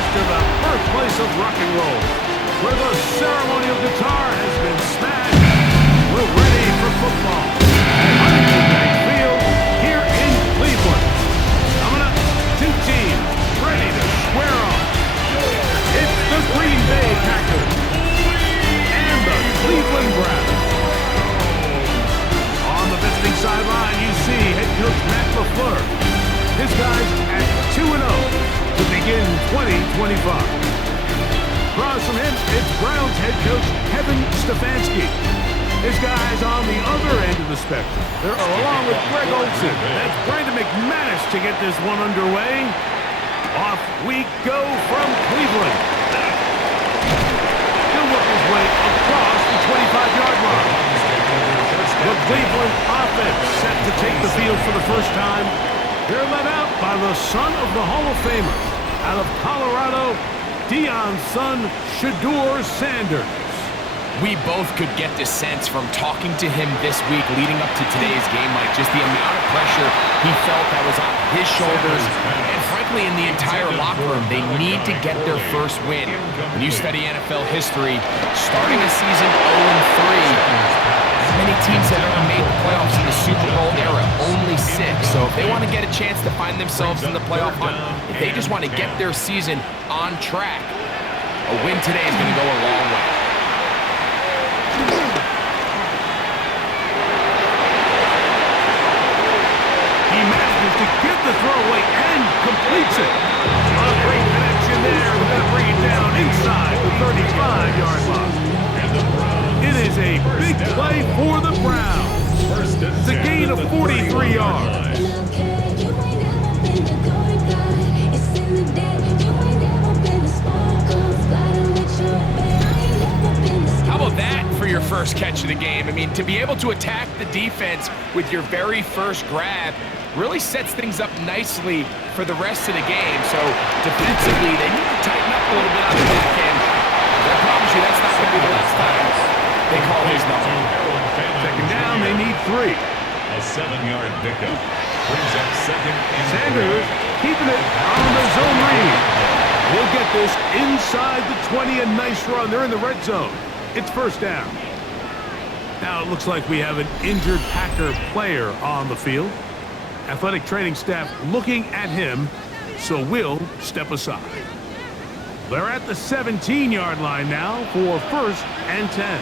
close to the birthplace of rock and roll, where the ceremonial guitar has been smashed. We're ready for football. Huntington Bank Field here in Cleveland. Coming up, two teams ready to square off. It's the Green Bay Packers and the Cleveland Browns. On the visiting sideline, you see head coach Matt LaFleur. His guys at 2-0 to begin 2025. Across from him, it's Browns head coach Kevin Stefanski. His guys on the other end of the spectrum. They're along with Greg Olsen. That's Brandon McManus to get this one underway. Off we go from Cleveland. He'll work his way across the 25-yard line. The Cleveland offense set to take the field for the first time. They're led out by the son of the Hall of Famer. Out of Colorado, Deion's son, Shedeur Sanders. We both could get the sense from talking to him this week leading up to today's game, Mike, just the amount of pressure he felt that was on his shoulders. And frankly, in the entire locker room, they need to get their first win. When you study NFL history, starting a season 0-3, many teams have ever made the playoffs in the Super Bowl era, only 6. So if they want to get a chance to find themselves in the playoff hunt, if they just want to get their season on track, a win today is going to go a long way. He manages to get the throw away and completes it. A great connection there. We're going to bring it down inside the 35-yard line. It is a big play for the Browns. It's a gain of 43 yards. How about that for your first catch of the game? I mean, to be able to attack the defense with your very first grab really sets things up nicely for the rest of the game. So defensively, they need to tighten up a little bit on the back end. I promise you that's not going to be the last time they call his number. Second down, they need 3. A 7-yard pickup brings up second and Sanders keeping it on the zone read. He'll get this inside the 20. A nice run. They're in the red zone. It's first down. Now it looks like we have an injured Packer player on the field. Athletic training staff looking at him, so we'll step aside. They're at the 17-yard line now for first and 10.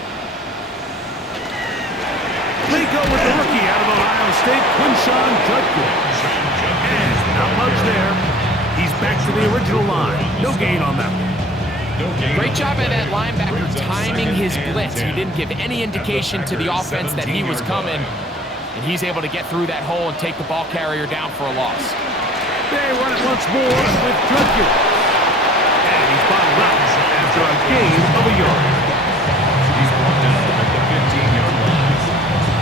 They go with the rookie out of Ohio State, Quinshon Judkins. And not much there. He's back to the original line. No gain on that one. Great job by that linebacker timing his blitz. He didn't give any indication to the offense that he was coming. And he's able to get through that hole and take the ball carrier down for a loss. They run it once more with Judkins. And he's bottled up after a gain of a yard. he's brought down at the 15-yard line.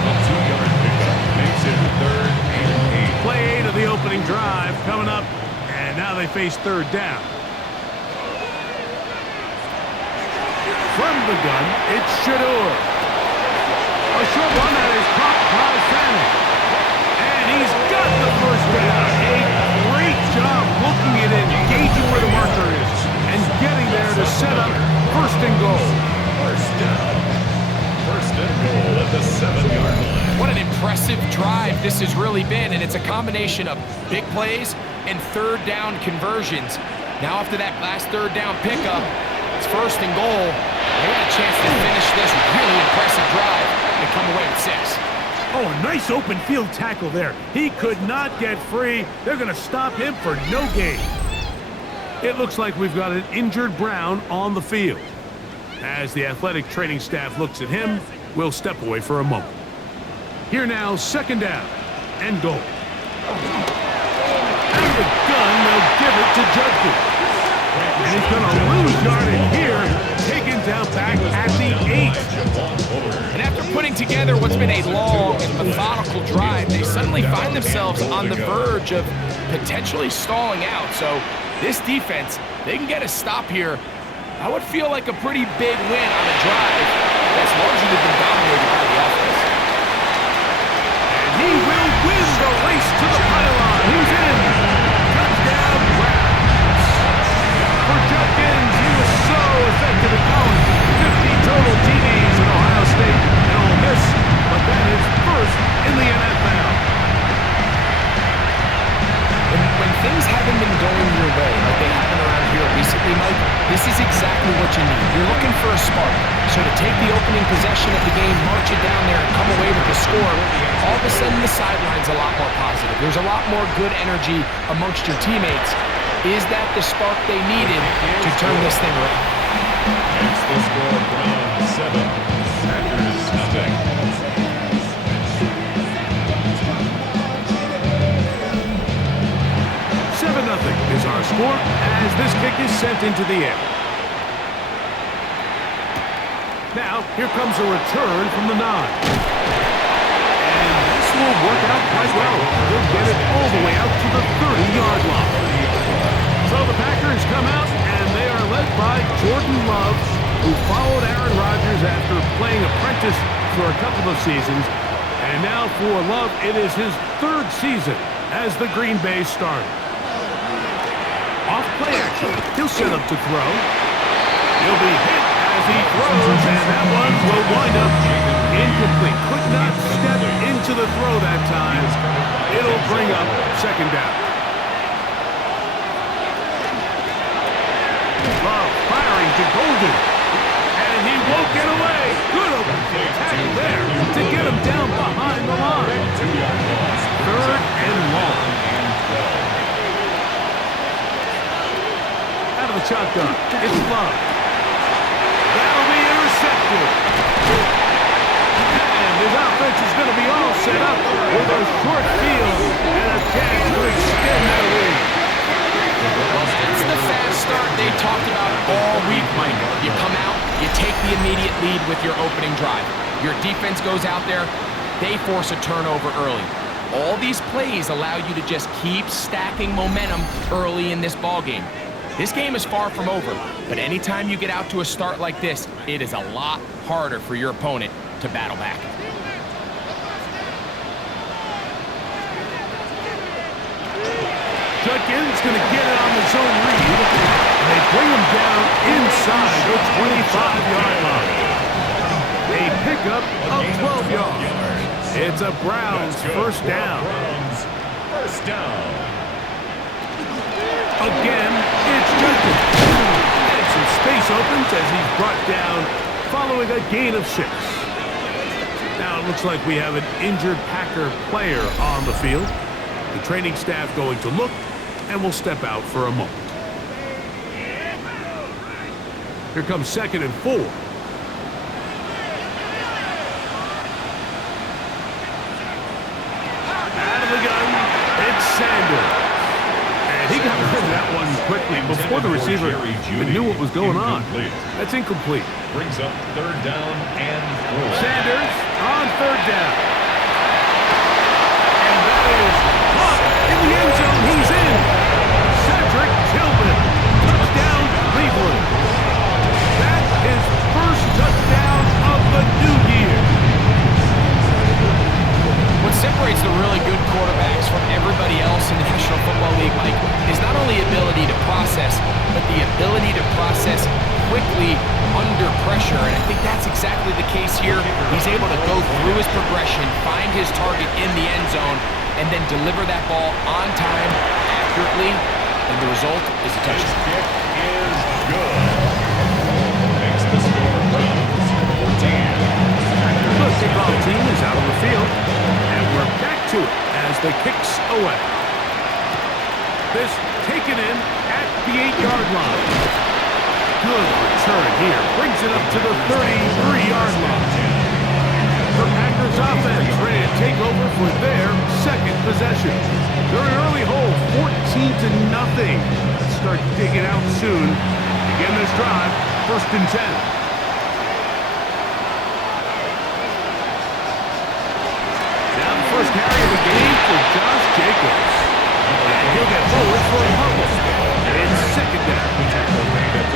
A 2-yard pickup makes it 3rd and 8. Play 8 of the opening drive coming up. And now they face third down. From the gun, it's Shedeur. A short one that is caught by Fanning. And he's got the first down. A great job looking at it, engaging where the marker is, and getting there to set up first and goal. First down. First and goal at the 7-yard line. What an impressive drive this has really been, and it's a combination of big plays and third down conversions. Now after that last third down pickup, it's first and goal. They got a chance to finish this really impressive drive and come away with 6. Oh, a nice open field tackle there. He could not get free. They're going to stop him for no gain. It looks like we've got an injured Brown on the field. As the athletic training staff looks at him, we'll step away for a moment. Here now, second down and goal. Out of the gun, they'll give it to Judkins. And he's going to lose yardage here, taken down back at the 8. And after putting together what's been a long and methodical drive, they suddenly find themselves on the verge of potentially stalling out. So this defense, they can get a stop here. That would feel like a pretty big win on a drive that's largely been dominated by the offense. And he will win the race to the pylon. He's in. Touchdown, Browns. For in the NFL. When things haven't been going your way, like they haven't around here recently, Mike, this is exactly what you need. You're looking for a spark. So to take the opening possession of the game, march it down there, and come away with the score, all of a sudden the sideline's a lot more positive. There's a lot more good energy amongst your teammates. Is that the spark they needed to turn this thing around? It's the score, Browns 7, Packers nothing. 7-0 is our score as this kick is sent into the air. Now, here comes a return from the 9. And this will work out quite well. He'll get it all the way out to the 30-yard line. So the Packers come out, and they are led by Jordan Love, who followed Aaron Rodgers after playing apprentice for a couple of seasons. And now for Love, it is his 3rd season as the Green Bay starter. Off play action. He'll set up to throw. He'll be hit as he throws, and that one will wind up incomplete. Could not step into the throw that time. It'll bring up 2nd down. Love firing to Golden. And he won't get away. Good open tackle there to get him down behind the line. 3rd and long. Out of the shotgun. It's Love. That'll be intercepted. And his offense is going to be all set up with a short field and a chance to extend that lead. It's the fast start they talked about all week, Mike. You come out, you take the immediate lead with your opening drive. Your defense goes out there, they force a turnover early. All these plays allow you to just keep stacking momentum early in this ballgame. This game is far from over, but anytime you get out to a start like this, it is a lot harder for your opponent to battle back. Judkins going to get it on the zone read. And they bring him down inside the 25-yard line. A pickup of 12 yards. It's a Browns first down. First down. Again, it's Judkins. And some space opens as he's brought down following a gain of 6. Now it looks like we have an injured Packer player on the field. The training staff going to look and will step out for a moment. Here comes 2nd and 4. Out of the gun, it's Sanders. And he got rid of that one quickly before the receiver even knew what was going on. That's incomplete. Brings up 3rd down and 4. Sanders on 3rd down. And that is caught in the end zone. He's in. Cedric Tillman. Touchdown, Cleveland. That is first touchdown of the new year. What separates the really good quarterbacks from everybody else in the National Football League, Mike, is not only ability to process, but the ability to process quickly under pressure, and I think that's exactly the case here. He's able to go through his progression, find his target in the end zone, and then deliver that ball on time, accurately, and the result is a touchdown. Kick is good. Makes the score Browns 14. The kickoff team is out on the field, and we're back to it as the kick's away. This taken in at the 8-yard line. Good return here. Brings it up to the 33-yard line. The Packers offense ready to take over for their 2nd possession. They're an early hole, 14-0. Let's start digging out soon. Begin this drive, 1st and 10. First carry of the game for Josh Jacobs. And he'll get forward for a fumble. It's 2nd down.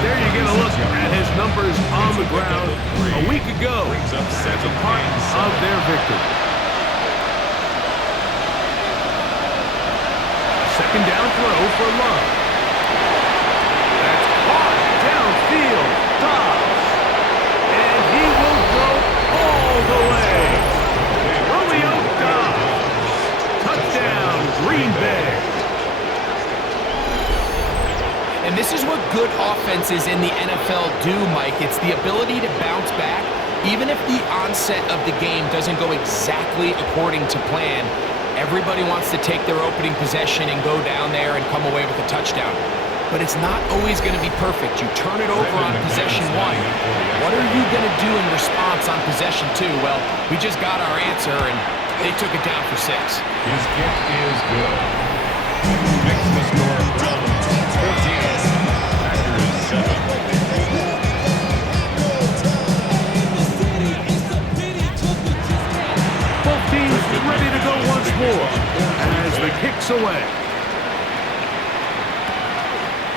There you get a look at his numbers on the ground a week ago as a part of their victory. 2nd down throw for Love. That's caught downfield. Dobbs. And he will go all the way. Romeo Dobbs. And this is what good offenses in the NFL do, Mike. It's the ability to bounce back, even if the onset of the game doesn't go exactly according to plan. Everybody wants to take their opening possession and go down there and come away with a touchdown. But it's not always going to be perfect. You turn it over on possession 1. What are you going to do in response on possession 2? Well, we just got our answer, and they took it down for 6. His kick is good. Makes the score Browns 14, Packers 7. Both teams ready to go once more as the kick's away.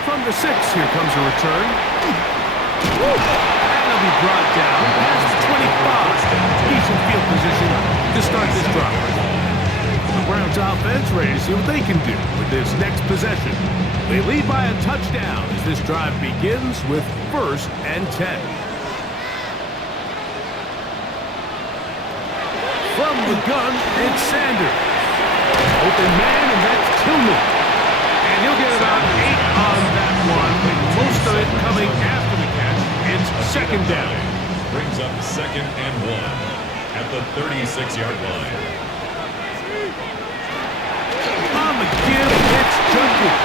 From the 6, here comes a return. And he'll be brought down past the 25. Decent field position to start this drive. The Browns offense ready to see what they can do with this next possession. They lead by a touchdown as this drive begins with 1st and 10. From the gun, it's Sanders. Open man, and that's Tillman. And he'll get about 8 on that one, with most of it coming after the catch. It's 2nd down. Brings up 2nd and 1 at the 36-yard line. On the give, it's Junkie.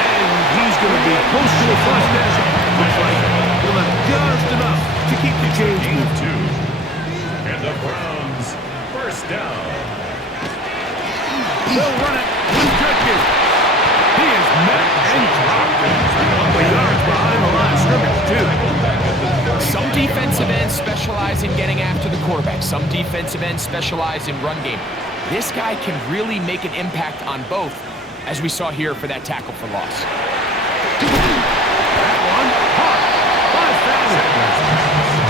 And he's going to be close to a first down. Looks like he'll have just enough to keep the chains moving. And the Browns, 1st down. They'll run it with Junkie. He is met and dropped. Couple yards behind the line of scrimmage, too. Some defensive ends specialize in getting after the quarterback. Some defensive ends specialize in run game. This guy can really make an impact on both, as we saw here for that tackle for loss. That one, hard by Sanders.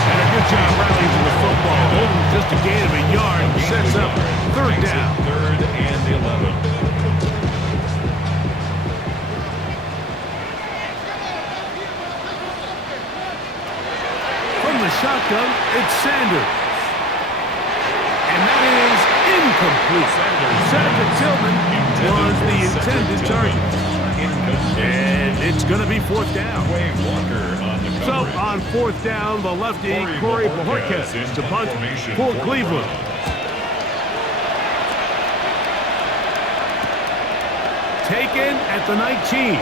And a good job rallying to the football. Holding just a gain of a yard sets up 3rd down. 3rd and 11. From the shotgun, it's Sanders. And that is incomplete. Cedric Tillman was the intended target. And it's going to be 4th down. So on 4th down, the lefty Corey Bojorquez to punt for Cleveland. Taken at the 19.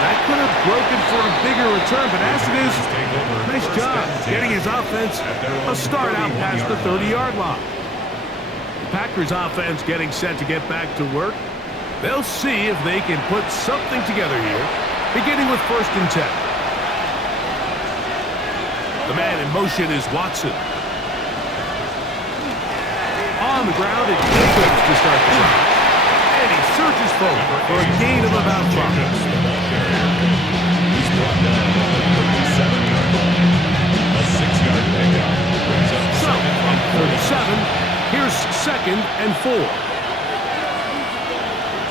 That could have broken for a bigger return, but as it is, nice job getting his offense a start out past the 30-yard line. The Packers offense getting set to get back to work. They'll see if they can put something together here, beginning with 1st and 10. The man in motion is Watson. On the ground, it's Jacobs to start the drive. And he surges forward for a gain of about 5. So, from 37, here's 2nd and 4.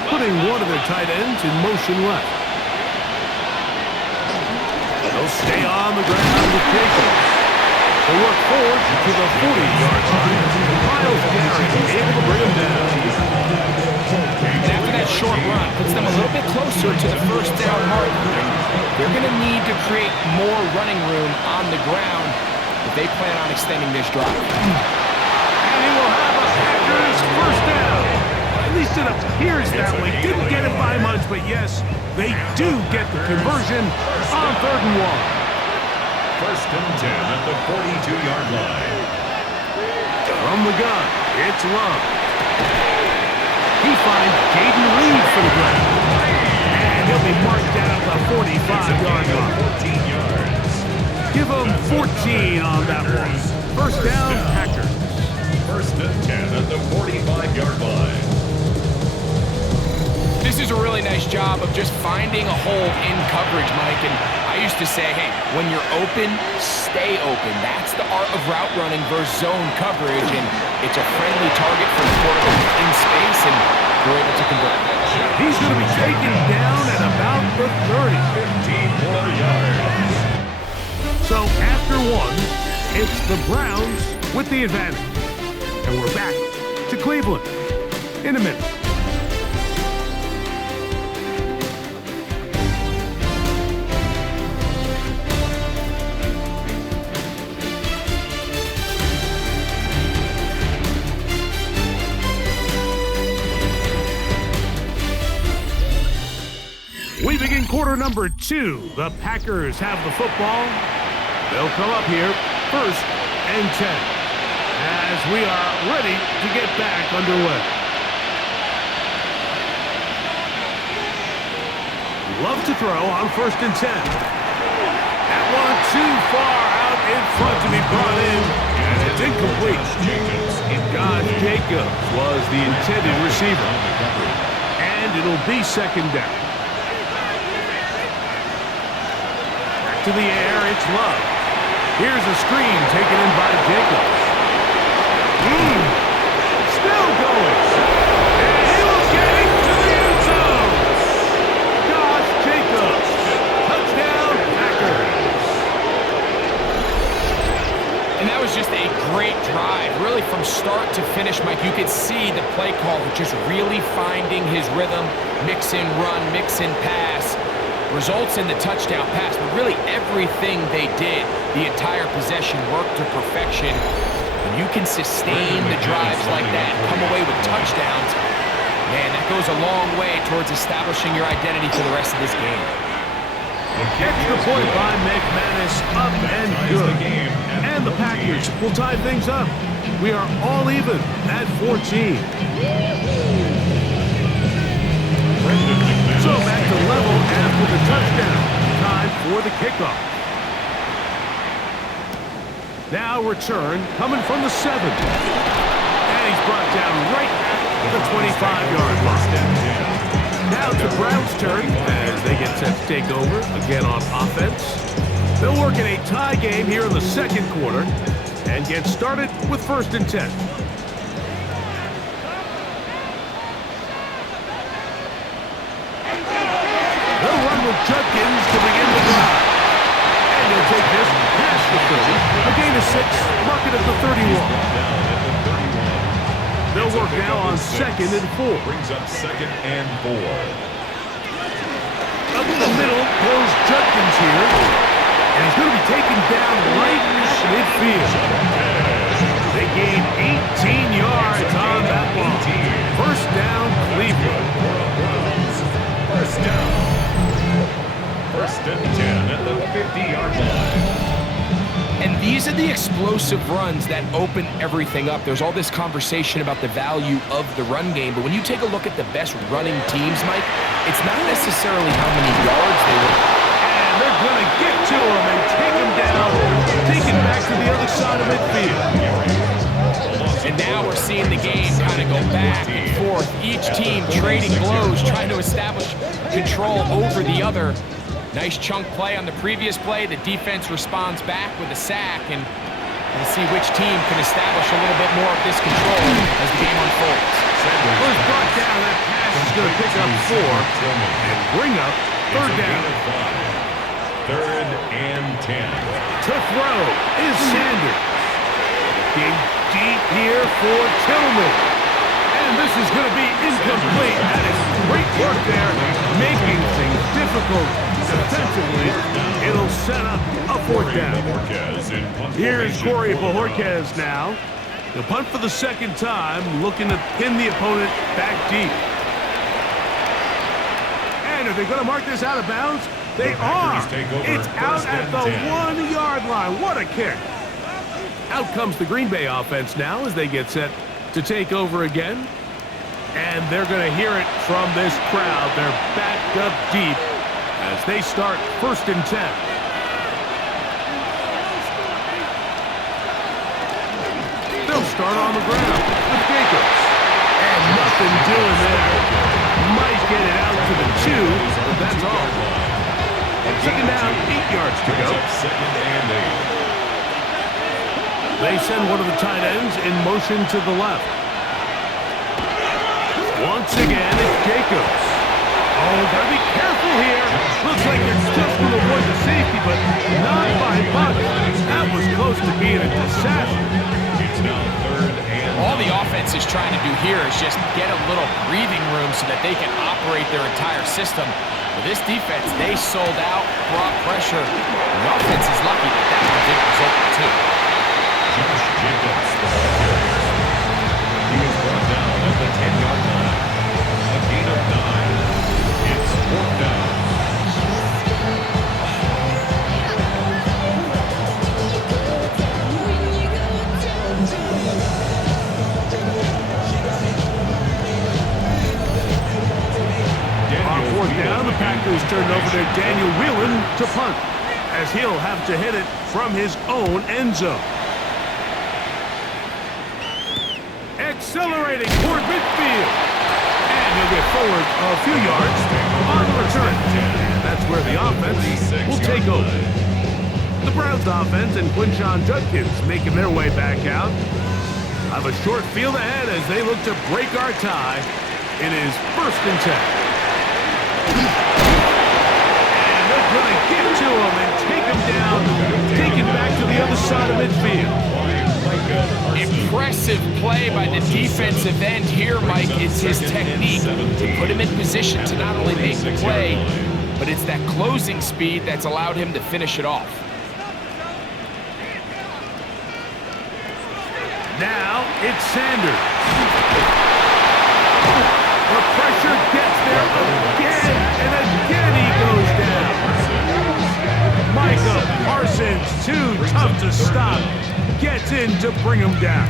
Putting one of their tight ends in motion left. They'll stay on the ground with Jacobs. They work forward to the 40-yard line. Miles Garrett able to bring him down. And after that short run, puts them a little bit closer to the 1st down mark. They're going to need to create more running room on the ground if they plan on extending this drive. And he will have a Packers 1st down. At least it appears that way. Didn't get it by much, but yes, they do get the conversion on 3rd and 1. 1st and 10 at the 42-yard line. From the gun, it's Love. He finds Jaden Reed for the ground. And he'll be marked down at the 45-yard line. 14 yards. Give him 14 on that one. 1st down, Packers. 1st and 10 at the 45-yard line. This is a really nice job of just finding a hole in coverage, Mike. And I used to say, hey, when you're open, stay open. That's the art of route running versus zone coverage. And it's a friendly target for the quarterback in space, and they're able to convert. He's going to be taken down at about the 30. 15 more yards. So after 1, it's the Browns with the advantage. And we're back to Cleveland in a minute. We begin quarter number 2. The Packers have the football. They'll come up here, 1st and 10, as we are ready to get back underway. Love to throw on 1st and 10. That one too far out in front to be brought in, and it's incomplete. Josh Jacobs was the intended receiver, and it'll be 2nd down. Back to the air, it's Love. Here's a screen taken in by Jacobs. Still going. And he'll get it to the end zone. Josh Jacobs. Touchdown, Packers. And that was just a great drive. Really from start to finish, Mike, you could see the play call just really finding his rhythm. Mix in run, mix in pass. Results in the touchdown pass, but really everything they did, the entire possession worked to perfection. When you can sustain the drives like that and come away with touchdowns, man, that goes a long way towards establishing your identity for the rest of this game. Extra point by McManus, up and good. And the Packers will tie things up. We are all even at 14. So back to level after the touchdown. Time for the kickoff. Now return coming from the 7. And he's brought down right at the 25-yard line. Now to Brown's turn as they get set to take over again on offense. They'll work in a tie game here in the 2nd quarter and get started with 1st and 10. Judkins to begin the drive. And they'll take this past the 30. A gain of 6, mark it at the 31. They'll work now on 2nd and 4. Brings up 2nd and 4. Up the middle goes Judkins here. And he's going to be taken down right at midfield. They gain 18 yards on that ball. 1st down, Cleveland. 1st down. 1st and 10 at the 50-yard line. And these are the explosive runs that open everything up. There's all this conversation about the value of the run game, but when you take a look at the best running teams, Mike, it's not necessarily how many yards they win. And they're going to get to him and take him down, take it back to the other side of midfield. And now we're seeing the game kind of go back and forth. Each team trading blows, trying to establish control over the other. Nice chunk play on the previous play. The defense responds back with a sack, and we'll see which team can establish a little bit more of this control as the game unfolds. First brought down, that pass is going to pick up 4 and bring up 3rd down. 3rd and 10. To throw is Sanders. Looking deep here for Tillman. And this is going to be incomplete. That is great work there, making things difficult. Defensively, it'll set up a 4th down. Here's Corey Bojorquez now. The punt for the 2nd time, looking to pin the opponent back deep. And are they going to mark this out of bounds? They are. It's out at the 1-yard line. What a kick. Out comes the Green Bay offense now as they get set to take over again. And they're going to hear it from this crowd. They're backed up deep as they start 1st and 10. They'll start on the ground with Jacobs. And nothing doing there. Might get it out to the 2, but that's all. Second down, 8 yards to go. 2nd and 8. They send one of the tight ends in motion to the left. Once again, it's Jacobs. Oh, gotta be careful here. Looks like they're just going to avoid the safety, but not by much. That was close to being a disaster. It's now 3rd and All the offense is trying to do here is just get a little breathing room so that they can operate their entire system. But this defense, they sold out, brought pressure. The offense is lucky that that was a big result, too. Josh Jacobs, the ball carrier. He was brought down at the 10-yard line. A gain of 9. It's 4th down. down, the Packers turn over to Daniel Whelan to punt, as he'll have to hit it from his own end zone. Accelerating toward midfield. And he'll get forward a few yards on the return. And that's where the offense will take over. The Browns offense and Quinshon Judkins making their way back out. Have a short field ahead as they look to break our tie. It is 1st and 10. And they're going to get to him and take him down, take it back to the other side of midfield. Impressive play by the defensive end here, Mike. It's his technique to put him in position to not only make the play, but it's that closing speed that's allowed him to finish it off. Now it's Sanders. The pressure gets there again, and again he goes down. Micah Parsons, too tough to stop, gets in to bring him down.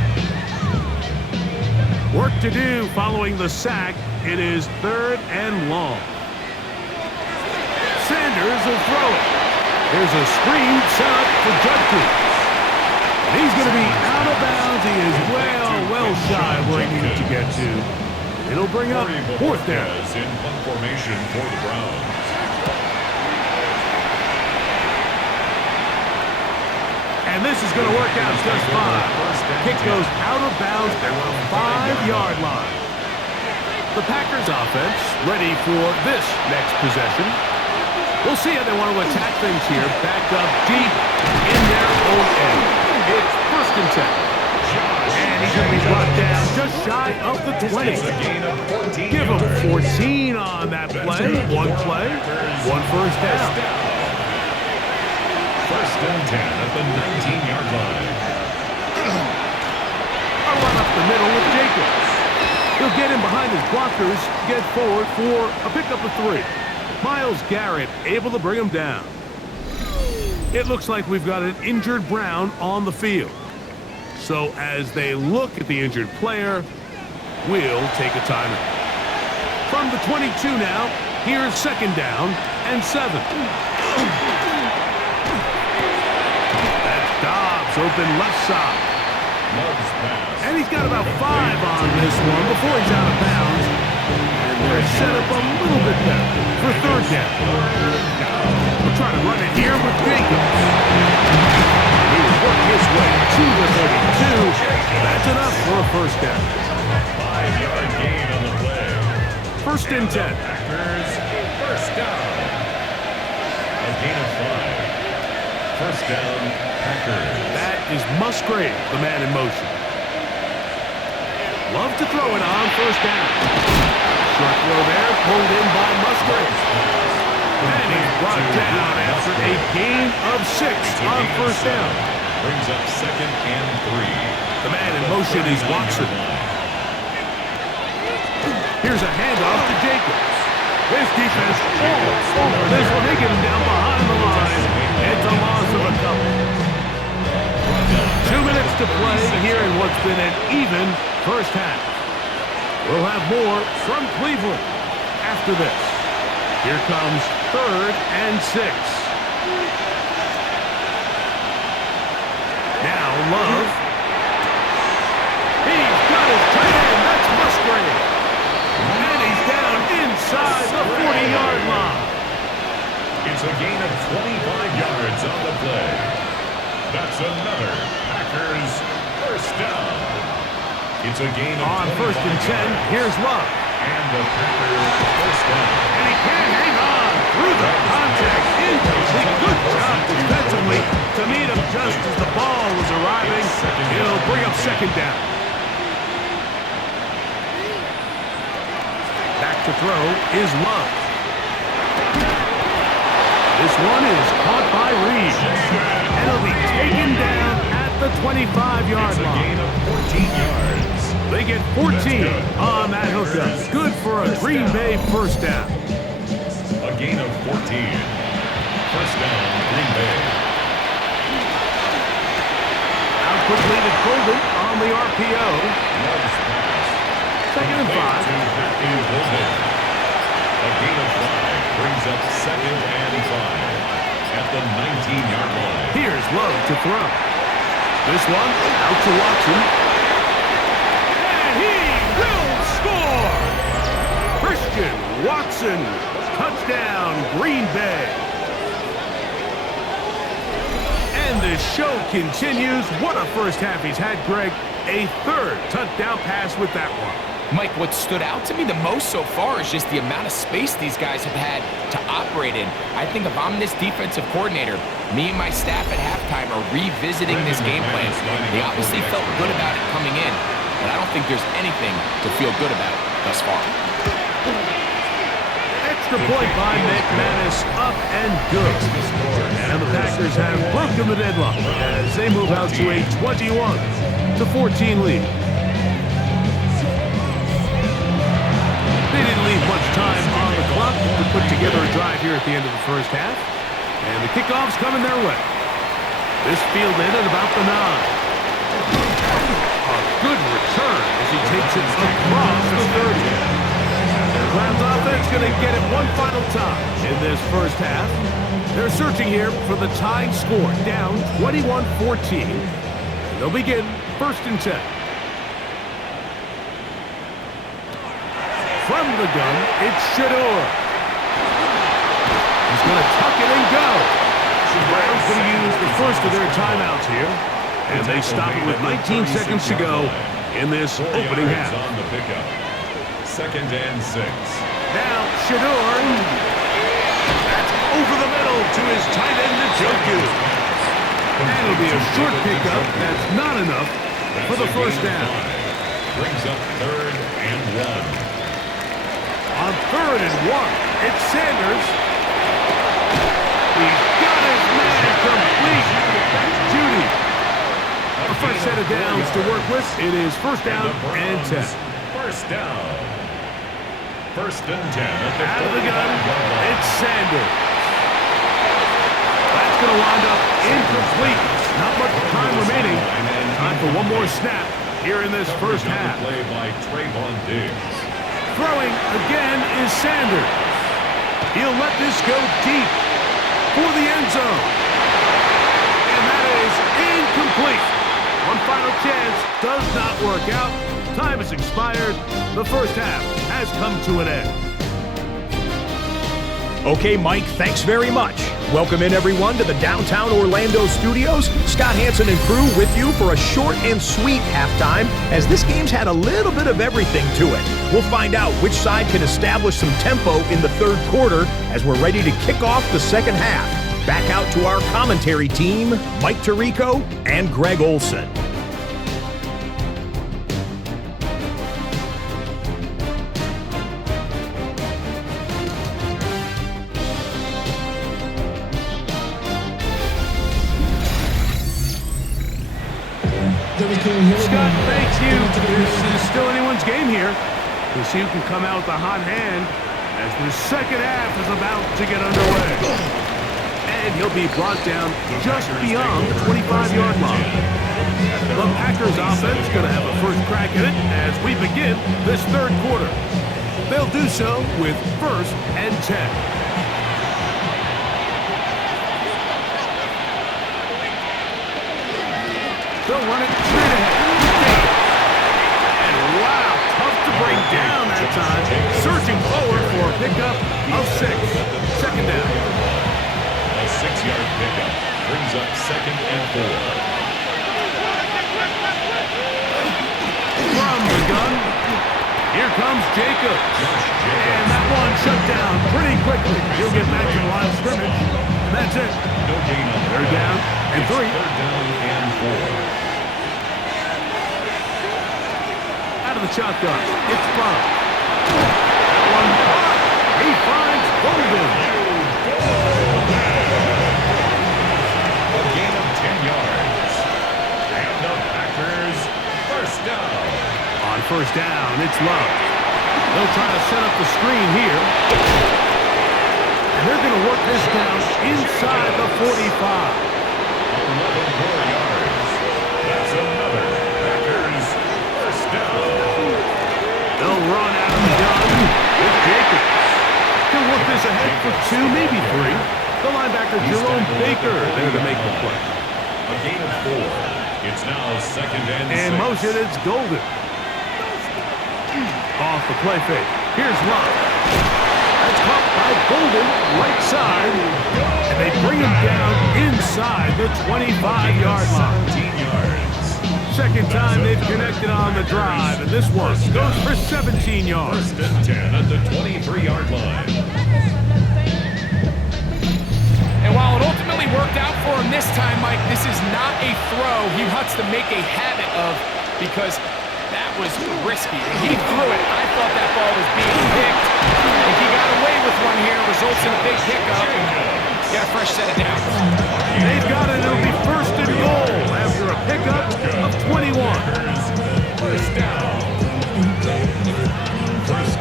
Work to do following the sack. It is 3rd and long. Sanders will throw it. There's a screen set up for Judkins. He's going to be out of bounds. He is well shy where he needed to get to. It'll bring up 4th down. In punt formation for the Browns. And this is going to work out just fine. Kick goes out of bounds at the 5-yard line. The Packers offense ready for this next possession. We'll see how they want to attack things here. Back up deep in their own end. It's 1st and 10. And he's going to be brought down just shy of the 20. Give him 14 on that play. One play, 1 first down. 1st and 10 at the 19-yard line. A run up the middle with Jacobs. He'll get in behind his blockers, get forward for a pickup of 3. Myles Garrett able to bring him down. It looks like we've got an injured Brown on the field. So as they look at the injured player, we'll take a timeout. From the 22 now, here's 2nd down and 7. That's Dobbs open left side. And he's got about 5 on this one before he's out of bounds. And they're set up a little bit better for 3rd down. We're trying to run it here with Jacobs. He will work his way to the 32. That's enough for a 1st down. 5-yard gain on the play. 1st and 10. Packers 1st down. A gain of 5. 1st down, Packers. That is Musgrave, the man in motion. Love to throw it on 1st down. Short throw there, pulled in by Musgrave. And he's brought down after a gain of 6 on 1st down. Brings up 2nd and 3. The man in motion is Watson. Here's a handoff to Jacobs. This defense, this one, they get him down behind the line. It's a loss of a couple. 2 minutes to play here in what's been an even 1st half. We'll have more from Cleveland after this. Here comes 3rd and 6. Now Love. He's got his tight end. That's Musgrave. And he's down inside the 40-yard line. It's a gain of 25 yards on the play. That's another Packers 1st down. It's a gain of on 1st and 10. Here's Love. And the Packers 1st down. And he can't hang on through the contact. Incomplete. Good job defensively to meet him just as the ball was arriving. He'll bring up 2nd down. Back to throw is Love. This one is caught by Reed. And he'll be taken down at the 25-yard line. A gain of 14 yards. They get 14 on that hookup. Good for a Green Bay 1st down. A gain of 14. 1st down, Green Bay. Out quickly to Golden on the RPO. 2nd and 5. A gain of 5. up 2nd and 5 at the 19-yard line. Here's Love to throw. This one out to Watson. And he will score! Christian Watson, touchdown, Green Bay. And the show continues. What a first half he's had, Greg. A third touchdown pass with that one. Mike, what stood out to me the most so far is just the amount of space these guys have had to operate in. I think if I'm this defensive coordinator, me and my staff at halftime are revisiting this game plan. They obviously felt good about it coming in, but I don't think there's anything to feel good about thus far. Extra point by McManus, up and good. And the Packers have broken the deadlock as they move out to a 21-14 lead. They didn't leave much time on the clock to put together a drive here at the end of the first half. And the kickoff's coming their way. This fielded at about the 9. A good return as he takes it across the 30. Browns offense going to get it one final time in this first half. They're searching here for the tying score, down 21-14. They'll begin 1st and 10. From the gun, it's Shador. He's going to tuck it and go. The Browns going to use the first of their timeouts here. And they stop it with 19 seconds to go in this opening half. 2nd and 6. Now, Shador. That's over the middle to his tight end, Njoku. And it'll be a short pickup. That's not enough for the first down. Brings up 3rd and 1. On 3rd and 1, it's Sanders. He's got his man complete. That's Judy. A fresh set of downs to work with. It is 1st down and 10. 1st down. 1st and 10 at the out of the gun, it's Sanders. That's going to wind up incomplete. Not much time remaining. Time for one more snap here in this first half. Play by Trayvon Diggs. Throwing again is Sanders. He'll let this go deep for the end zone. And that is incomplete. One final chance does not work out. Time has expired. The first half has come to an end. Okay, Mike, thanks very much. Welcome in, everyone, to the downtown Orlando studios. Scott Hansen and crew with you for a short and sweet halftime, as this game's had a little bit of everything to it. We'll find out which side can establish some tempo in the 3rd quarter as we're ready to kick off the 2nd half. Back out to our commentary team, Mike Tirico and Greg Olson. Scott, thank you. This is still anyone's game here. We'll see who can come out with a hot hand as the second half is about to get underway. And he'll be brought down just beyond the 25-yard line. The Packers offense going to have a first crack at it as we begin this 3rd quarter. They'll do so with 1st and 10. They'll run it straight ahead. And wow, tough to bring down that time. Searching forward for a pickup of 6. 2nd down. A 6-yard pickup brings up 2nd and 4. From the gun, here comes Jacobs. And that one shut down pretty quickly. He'll get back to the line of scrimmage. And that's it. No gain on the 3rd down and 3. 3rd down and 4. Out of the shotgun, it's Bond. That one, he finds Golden. A gain of 10 yards. And the Packers 1st down. On 1st down, it's Love. They'll try to set up the screen here. And they're going to work this down inside the 45. 11 more yards. That's another Packers 1st down. They'll run out of the gun with Jacobs. He'll work this ahead for 2, maybe 3. The linebacker Jerome Baker there to make the play. A gain of 4. It's now second and 6. In motion, it's Golden. Off the play fake. Here's Locke. That's caught by Golden, right side. And they bring him down inside the 25-yard line. 17 yards. Second time they've connected on the drive, and this one goes for 17 yards. First and 10 at the 23-yard line. And while it ultimately worked out for him this time, Mike, this is not a throw he wants to make a habit of because that was risky. He threw it. I thought that ball was being picked. And he got away with one here. Results in a big pickup. Got a fresh set of downs. They've got it. It'll be first and goal after a pickup of 21. First down.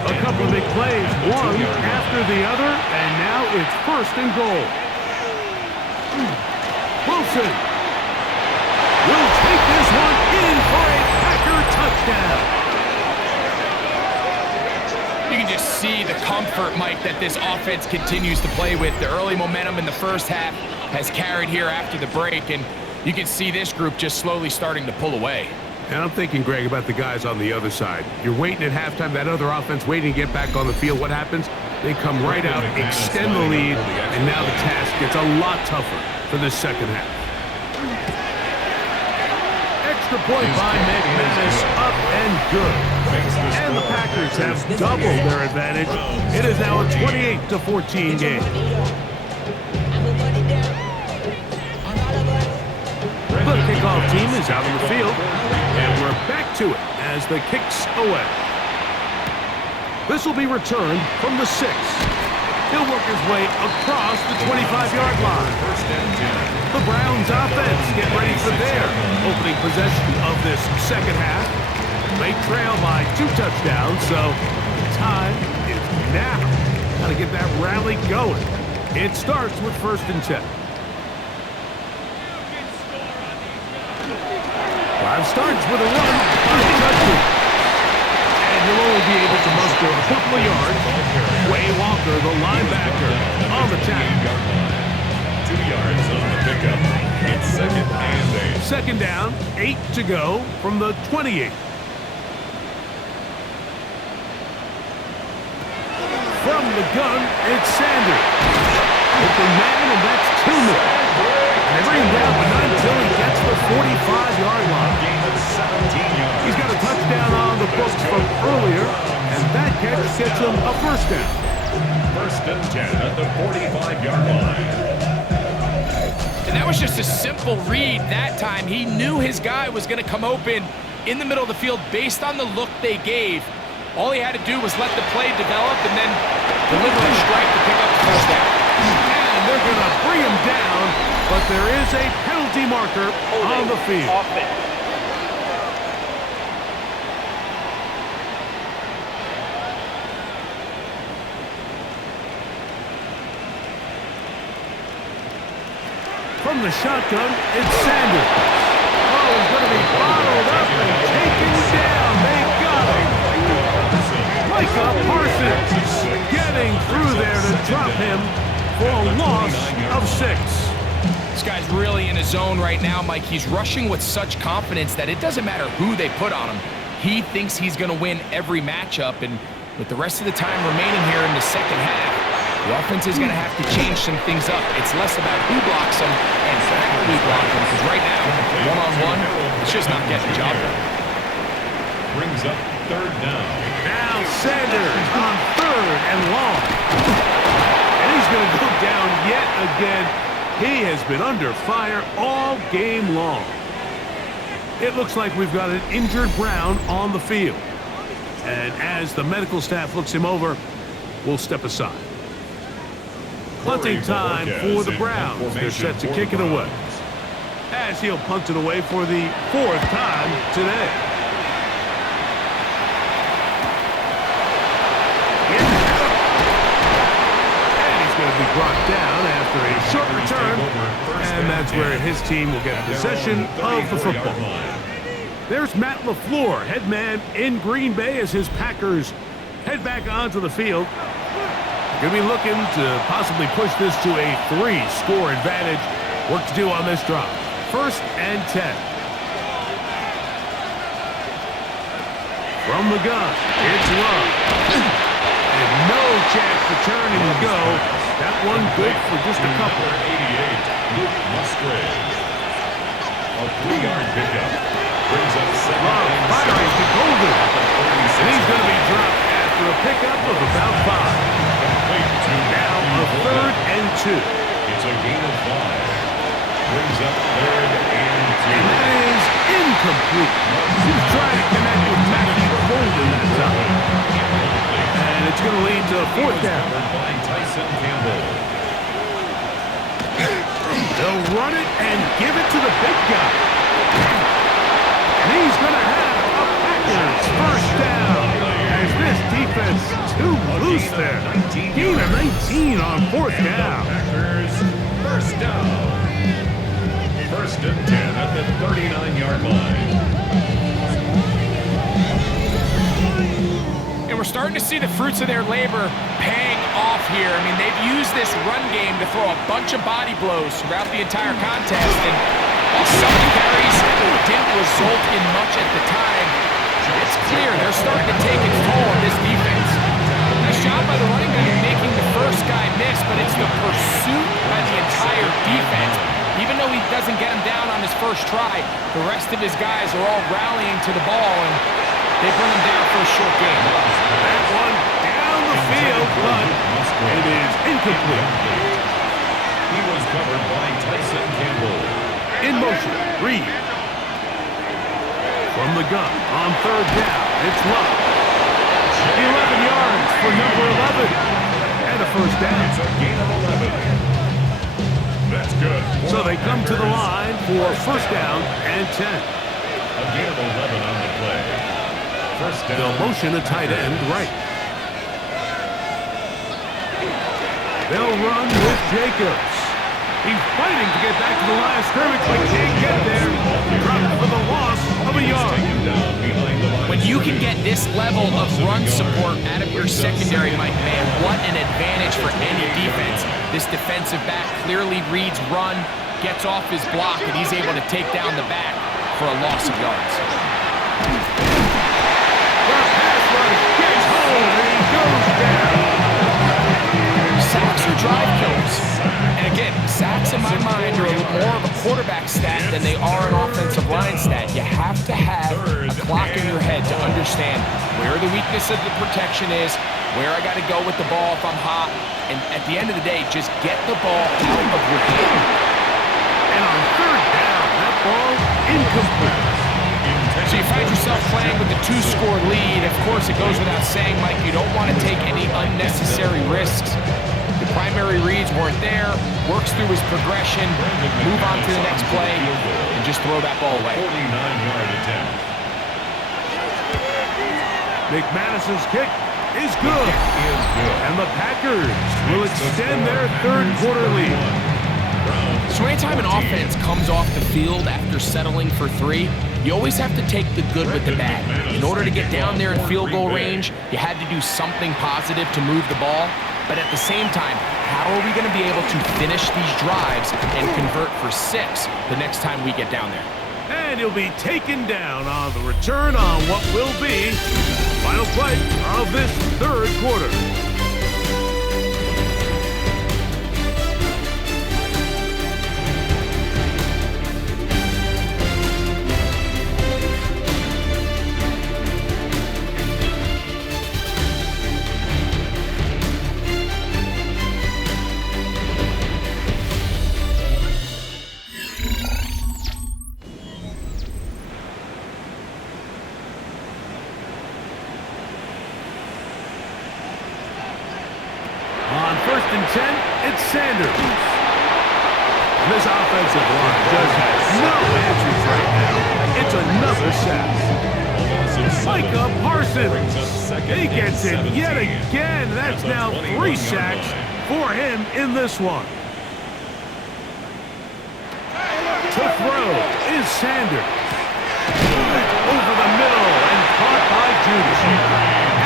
A couple of big plays, one after the other, and now it's first and goal. Wilson will take this one in for a Packer touchdown. You can just see the comfort, Mike, that this offense continues to play with. The early momentum in the first half has carried here after the break, and you can see this group just slowly starting to pull away. And I'm thinking, Greg, about the guys on the other side. You're waiting at halftime, that other offense waiting to get back on the field. What happens? They come right out, extend the lead, and now the task gets a lot tougher for this second half. Extra point by McManus, up and good. And the Packers have doubled their advantage. It is now a 28-14 game. The kickoff team is out on the field, and we're back to it as the kick's away. This will be returned from the 6. He'll work his way across the 25-yard line. The Browns offense get ready for their opening possession of this second half. They trail by 2 touchdowns, so time is now. Got to get that rally going. It starts with first and 10. Drive starts with a run. And he'll only be able to muster a couple of yards. Way Walker, the linebacker, on the tackle. 2 yards on the pickup. It's second and 8. Second down, 8 to go from the 28. From the gun, it's Sanders. Open man, and that's Tillman. And they bring him down, but not until he gets the 45-yard line. He's got a touchdown on the books from earlier, and that catch gets him a first down. First and 10 at the 45-yard line. And that was just a simple read that time. He knew his guy was going to come open in the middle of the field based on the look they gave. All he had to do was let the play develop and then deliver a strike to pick up the first down. And they're going to bring him down, but there is a penalty marker on the field. From the shotgun, it's Sanders. Oh, he's going to be bottled up and taken down. They got him. Micah Parsons getting through there to drop him for a loss of 6. This guy's really in his zone right now, Mike. He's rushing with such confidence that it doesn't matter who they put on him. He thinks he's going to win every matchup, and with the rest of the time remaining here in the second half, the offense is going to have to change some things up. It's less about who blocks him and how we block him, because right now, one-on-one, it's just not getting the job done. Brings up third down. Now Sanders on third and long. And he's going to go down yet again. He has been under fire all game long. It looks like we've got an injured Brown on the field. And as the medical staff looks him over, we'll step aside. Punting time for the Browns. They're set to kick it away, as he'll punt it away for the 4th time today. And he's going to be brought down after a short return, and that's where his team will get possession of the football. There's Matt LaFleur, head man in Green Bay, as his Packers head back onto the field. Going to be looking to possibly push this to a 3-score advantage. Work to do on this drive. 1st and 10. From the gun, it's Love. And no chance to turn and go. That one good for just a couple. 88, Luke Musgrave. A 3-yard pickup. Brings up second Love and firing to Golden. And he's going to be dropped after a pickup of about 5. Now a 3rd and 2. It's a gain of 5. Brings up 3rd and 2. And that is incomplete. He's trying to connect with Madden Golden that time. And it's going to lead to a 4th down. By Tyson Campbell. They'll run it and give it to the big guy. And he's going to have a Packers 1st down. As this defense too loose there. Gain of 19 on 4th down. Packers 1st down. 1st and 10 at the 39-yard line. And we're starting to see the fruits of their labor paying off here. I mean, they've used this run game to throw a bunch of body blows throughout the entire contest. And while some of the carries didn't result in much at the time, it's clear they're starting to take its toll on this defense. Nice job by the running back making the first guy miss, but it's the pursuit by the entire defense. Even though he doesn't get him down on his first try, the rest of his guys are all rallying to the ball, and they bring him down for a short game. That one down the field, but it is incomplete. He was covered by Tyson Campbell. In motion, Reed. From the gun, on 3rd down, it's Love. 11 yards for number 11. And a 1st down. It's a gain of 11. That's good. So they come to the line for 1st down and 10. A gain of 11 on the play. 1st down. They'll motion a tight end right. They'll run with Jacobs. He's fighting to get back to the line of scrimmage, but can't get there. Dropped for the loss of a yard. When you can get this level of run support out of your secondary, Mike, man, what an advantage for any defense. This defensive back clearly reads run, gets off his block, and he's able to take down the back for a loss of yards. The pass rush gets home, and he goes down. Sacks are drive killers. And again, sacks in my mind are more of a quarterback stat than they are an offensive line stat. You have to have a clock in your head to understand where the weakness of the protection is, where I got to go with the ball if I'm hot, and at the end of the day, just get the ball out of your hand. And on 3rd down, that ball incomplete. So you find yourself playing with a 2-score lead. Of course, it goes without saying, Mike, you don't want to take any unnecessary risks. The primary reads weren't there, works through his progression, move on to the next play, and just throw that ball away. 49-yard attempt. McManus's kick is good. And the Packers will extend their 3rd quarter lead. So anytime an offense comes off the field after settling for 3, you always have to take the good with the bad. In order to get down there in field goal range, you had to do something positive to move the ball. But at the same time, how are we going to be able to finish these drives and convert for 6 the next time we get down there? And he'll be taken down on the return on what will be the final play of this 3rd quarter. On 1st and 10, it's Sanders. This offensive line just has no answers right now. It's another sack. Micah Parsons. He gets it yet again. That's now 3 sacks for him in this one. To throw is Sanders. Over the middle and caught by Judy.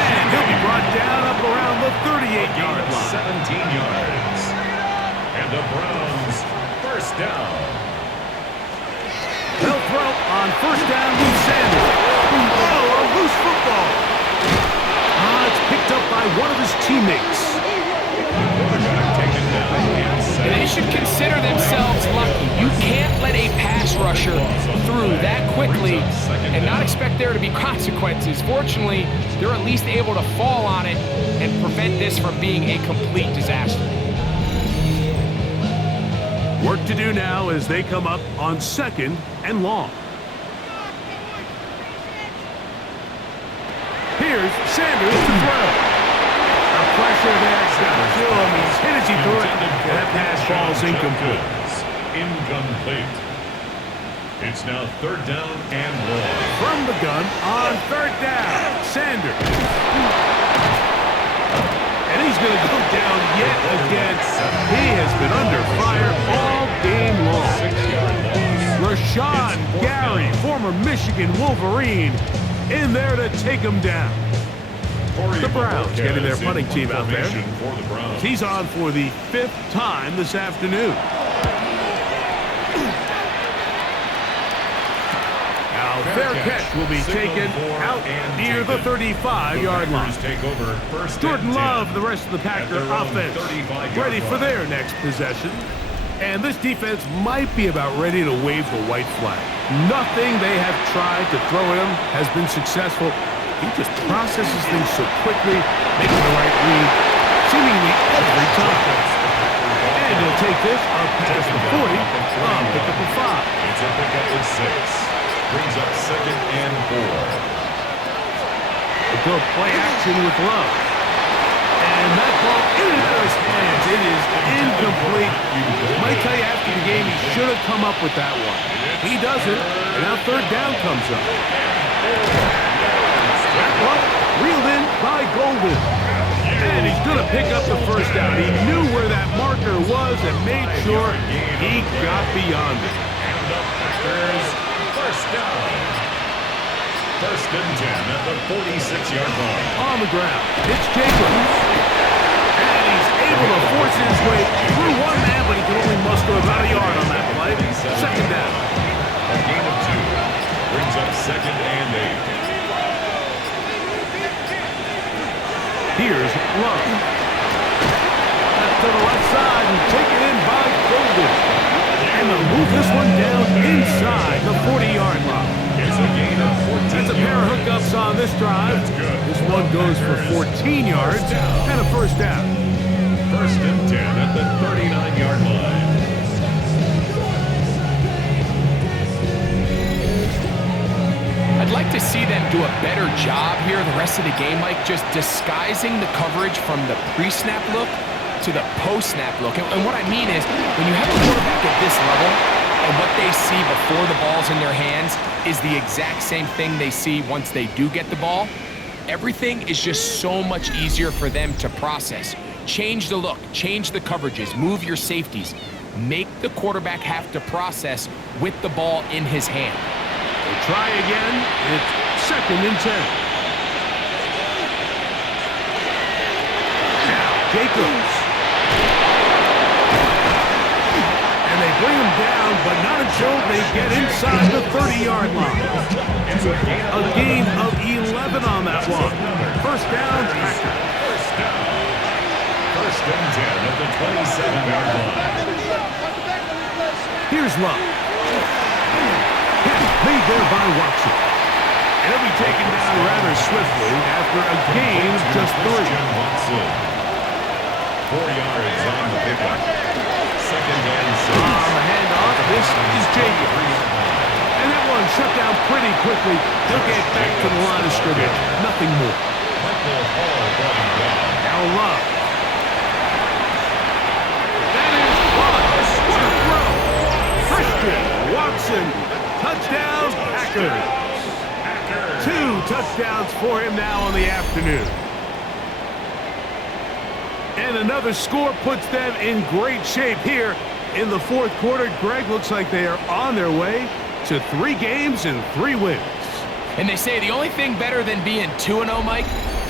And he'll be brought brought down up around the 38-yard line. 17 yards. And the Browns first down. They'll throw on first down with Sanders. Oh, a loose football. It's picked up by one of his teammates. They should consider themselves lucky. You can't let a pass rusher through that quickly and not expect there to be consequences. Fortunately, they're at least able to fall on it and prevent this from being a complete disaster. Work to do now as they come up on 2nd and long. Here's Sanders to throw. The pressure there got to him. He's hit as he threw it. That pass falls incomplete. Incomplete. It's now 3rd down and long. From the gun on 3rd down. Sanders. And he's going to go down yet again. He has been under fire all game long. 6-yard loss. Rashawn Gary, former Michigan Wolverine, in there to take him down. The Browns getting their punting team out there. He's on for the 5th time this afternoon. Now, fair catch will be taken out near the 35-yard line. Jordan Love, the rest of the Packer offense, ready for their next possession. And this defense might be about ready to wave the white flag. Nothing they have tried to throw at him has been successful. He just processes things so quickly, making the right read, seemingly every time. And he'll take this up past the 40, pick up a 5. It's a pickup of 6. Brings up 2nd and 4. A good play action with Love. And that ball in and out of his hands. It is incomplete. Might tell you after the game he should have come up with that one. He doesn't, and now 3rd down comes up. That one reeled in by Golden. And he's going to pick up the 1st down. He knew where that marker was and made sure he got beyond it. And the Packers first down. 1st and 10 at the 46-yard line. On the ground, it's Jacobs. And he's able to force his way through one man, but he can only muster about a yard on that play. 2nd down. A gain of 2. Brings up 2nd and 8. Here's Love. Left to the left side and taken in by Golden. And they'll move this one down inside the 40-yard line. It's a gain of 14. That's a pair of hookups on this drive. This one goes for 14 yards and a 1st down. 1st and 10 at the 39-yard line. I'd like to see them do a better job here the rest of the game, Mike, just disguising the coverage from the pre-snap look to the post-snap look. And what I mean is, when you have a quarterback at this level, and what they see before the ball's in their hands is the exact same thing they see once they do get the ball, everything is just so much easier for them to process. Change the look, change the coverages, move your safeties. Make the quarterback have to process with the ball in his hand. They try again. It's 2nd and 10. Now, Jacobs. And they bring him down, but not until they get inside the 30-yard line. A gain of 11 on that one. 1st down, Packers. 1st and 10 at the 27-yard line. Here's Love. Made there by Watson. And he'll be taken down rather swiftly after a gain of just 3. 4 yards on the pickup. 2nd and 6. On the handoff, this is Jacobs. And that one shut down pretty quickly. He'll get back to the line of scrimmage. Nothing more. Now Love. That is Love. What a throw. Christian Watson. Touchdown, Packers. 2 touchdowns for him now on the afternoon. And another score puts them in great shape here in the 4th quarter. Greg, looks like they are on their way to 3 games and 3 wins. And they say the only thing better than being 2-0, Mike,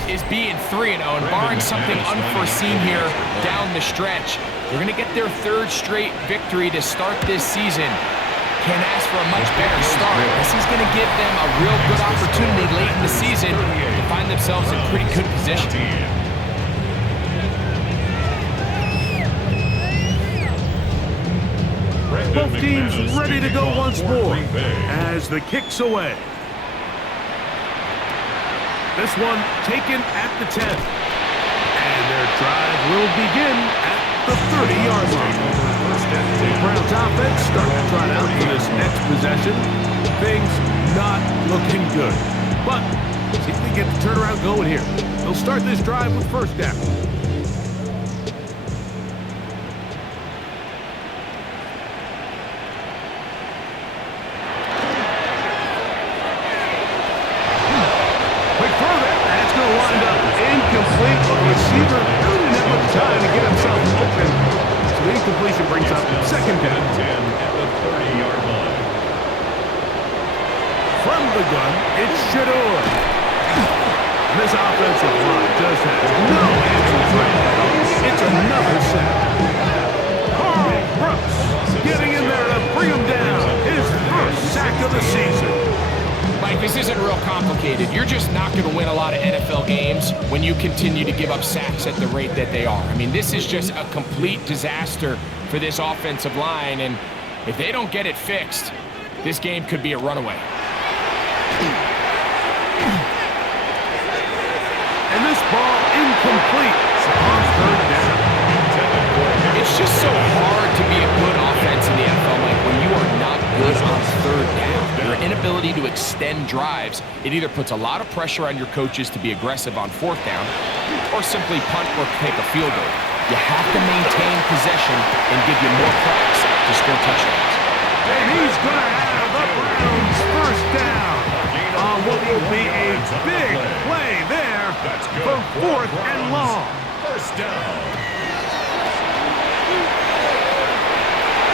is being 3-0, and barring something unforeseen here down the stretch, they're going to get their third straight victory to start this season. Can't ask for a much better start. This is going to give them a real good opportunity late in the season to find themselves in pretty good position. Both teams ready to go once more as the kick's away. This one taken at the 10. And their drive will begin at the 30-yard line. The Browns offense starting to trot out for this next possession. Things not looking good. But see if they get the turnaround going here. They'll start this drive with first down. Incomplete, but the receiver didn't have much time to get himself open. So the incompletion brings up second down. 10 at the 30-yard line. From the gun, it's Shador. This offensive line just has no answers right now. It's another sack. Carl Brooks getting in there to bring him down. His first sack of the season. Mike, this isn't real complicated. You're just not going to win a lot of NFL games when you continue to give up sacks at the rate that they are. I mean, this is just a complete disaster for this offensive line, and if they don't get it fixed, this game could be a runaway. And this ball incomplete on third down. It's just so hard to be a good offense in the NFL, Mike, when you are not good on third down. Your inability to extend drives, it either puts a lot of pressure on your coaches to be aggressive on fourth down or simply punt or take a field goal. You have to maintain possession and give you more cracks to score touchdowns. And he's going to have the Browns first down on what will be a big play there for fourth and long. First down.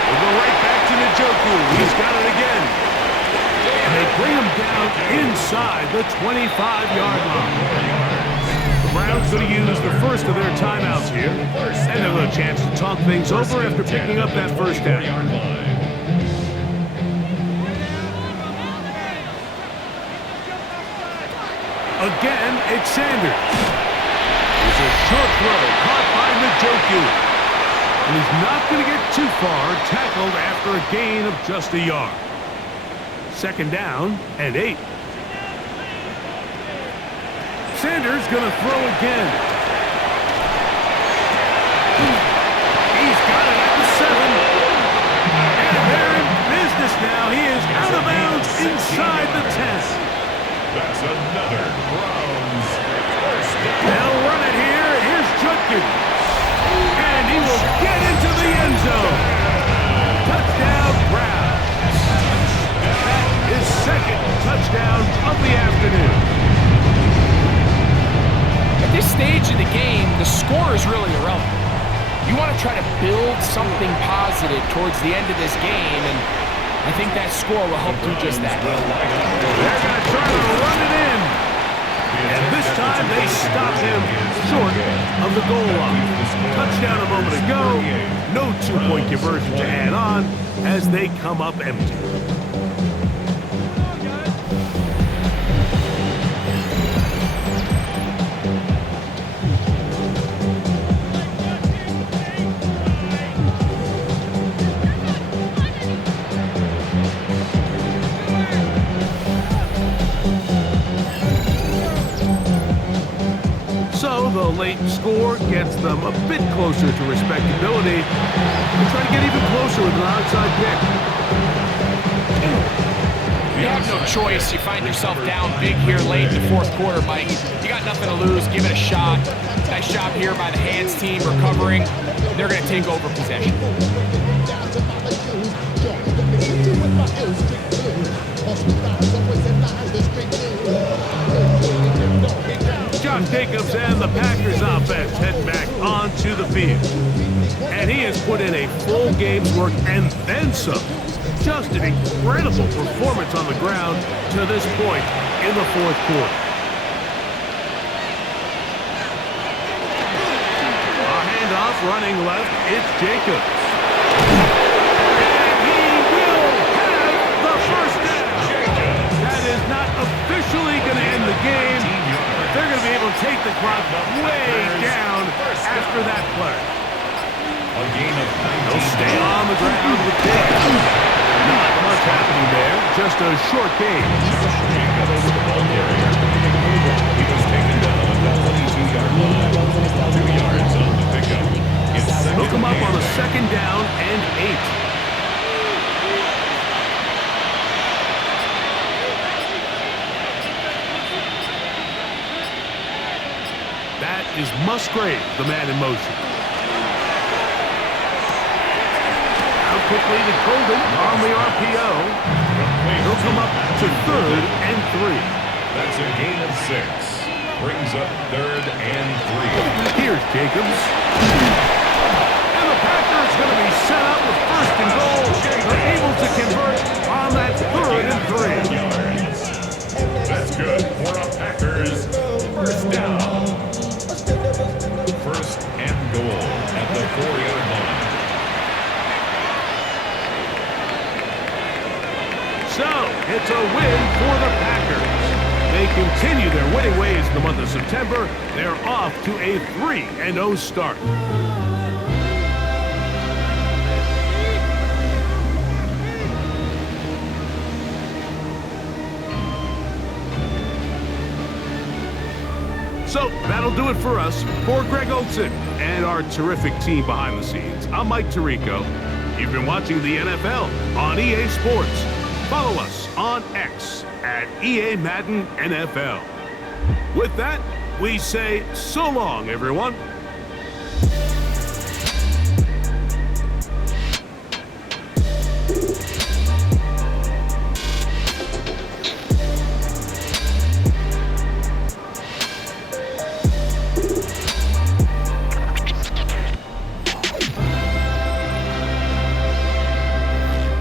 We'll go right back to Njoku. He's got it again. And they bring him down inside the 25-yard line. The Browns going to use the first of their timeouts here. And they'll have a chance to talk things over after picking up that first down. Again, it's Sanders. It's a short throw caught by Njoku. And he's not going to get too far, tackled after a gain of just a yard. Second down and 8. Sanders going to throw again. He's got it at the 7. And they're in business now. He is out of bounds inside the 10. That's another Browns first down. They'll run it here. Here's Judkins. And he will get into the end zone. Touchdown, Browns. That is second touchdown of the afternoon. At this stage of the game, the score is really irrelevant. You want to try to build something positive towards the end of this game, and I think that score will help do just that. They're going to try to run it in. And this time they stop him short of the goal line. Touchdown a moment ago. No two-point conversion to add on as they come up empty. So the late score gets them a bit closer to respectability. They try to get even closer with an onside kick. You have no choice. You find yourself down big here late in the fourth quarter, Mike. You got nothing to lose. Give it a shot. Nice job here by the hands team recovering. They're going to take over possession. Josh Jacobs and the Packers offense head back onto the field. And he has put in a full game's work and then some. Just an incredible performance on the ground to this point in the fourth quarter. running left. It's Jacobs. And he will have the first down. That is not officially going to end the game, but they're going to be able to take the clock way down after that play. A gain of 19. They'll stay on the ground with Diggs. Not much happening there, just a short gain. Jacob over the ball carrier. He was taken down at the 22-yard line. 2 yards on the pickup. It's second Look him up on a and second down and 8. That is Musgrave, the man in motion. Out quickly to Golden on the RPO. He'll come up to 3rd and 3. That's a gain of 6. Brings up 3rd and 3. Here's Jacobs. And the Packers going to be set up with 1st and goal. They're able to convert on that 3rd and 3. That's good for a Packers 1st down. 1st and goal at the 4-yard line. So, it's a win for the Packers. They continue their winning ways in the month of September. They're off to a 3-0 start. So, that'll do it for us. For Greg Olson and our terrific team behind the scenes, I'm Mike Tirico. You've been watching the NFL on EA Sports. Follow us on X at EA Madden NFL. With that, we say so long, everyone.